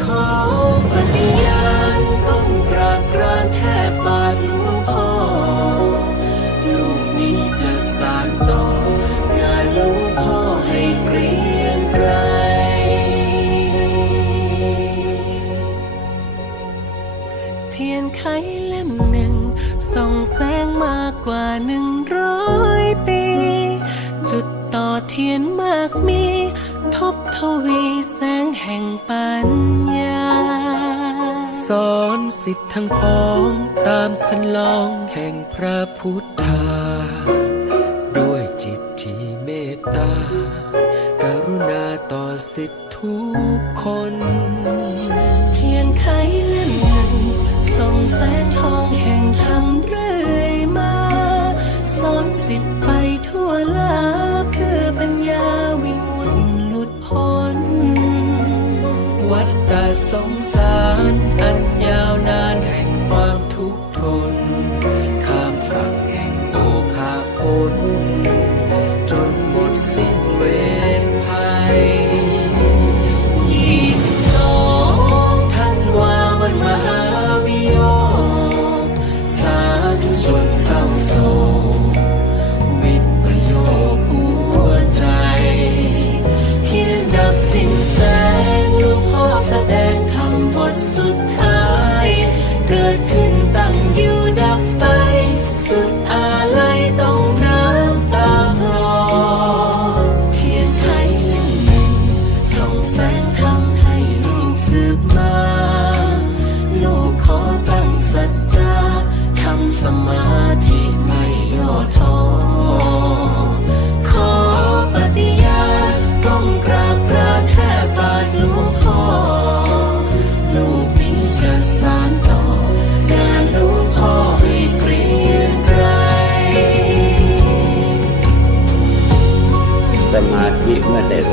ขอปฏิญาณต้องกราบกรานแทบบาทหลวงพ่อ ลูกนี้จะสานต่องานหลวงพ่อให้เกรียงไกรเทียนไขเล่มหนึ่งส่องแสงมากกว่าหนึ่งร้อย เทียนมากมี ทบทวีแสงแห่งปัญญา สอนสิทธิ์ทั้งพ้องตามคันลองแห่งพระพุทธา ด้วยจิตที่เมตตากรุณาต่อสิทธิทุกคน เทียนไข ฏ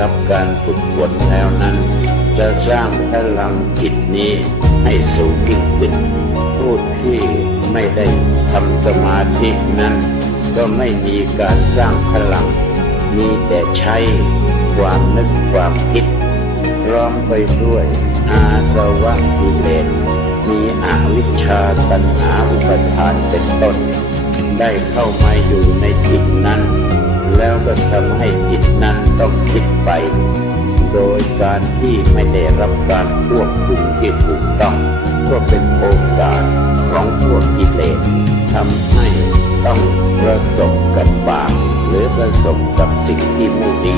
รับการฝึกฝนแล้วนั้น จะสร้างพลังจิตนี้ให้สูงยิ่งขึ้นผู้ที่ไม่ได้ทำสมาธินั้น ก็ไม่มีการสร้างพลัง มีแต่ใช้ความนึกความคิดร้อมไปด้วยอาสวะกิเลสมีอวิชชาตัณหาอุปทานเป็นต้น ได้เข้ามาอยู่ในจิตนั้น แล้วก็ทำให้จิตนั้นต้องคิดไป โดยการที่ไม่ได้รับการควบคุมที่ถูกต้อง ก็เป็นโอกาสของพวกกิเลสทำให้ต้องประสบกับบาปหรือประสบกับสิ่งที่ไม่ดี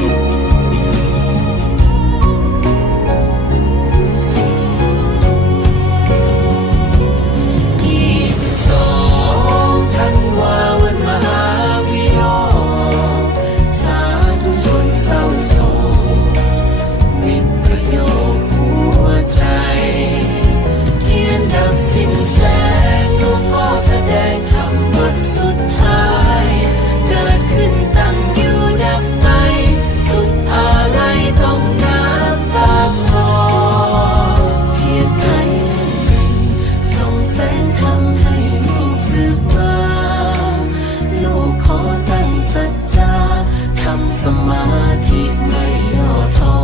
มาธิไม่ย่อท้อ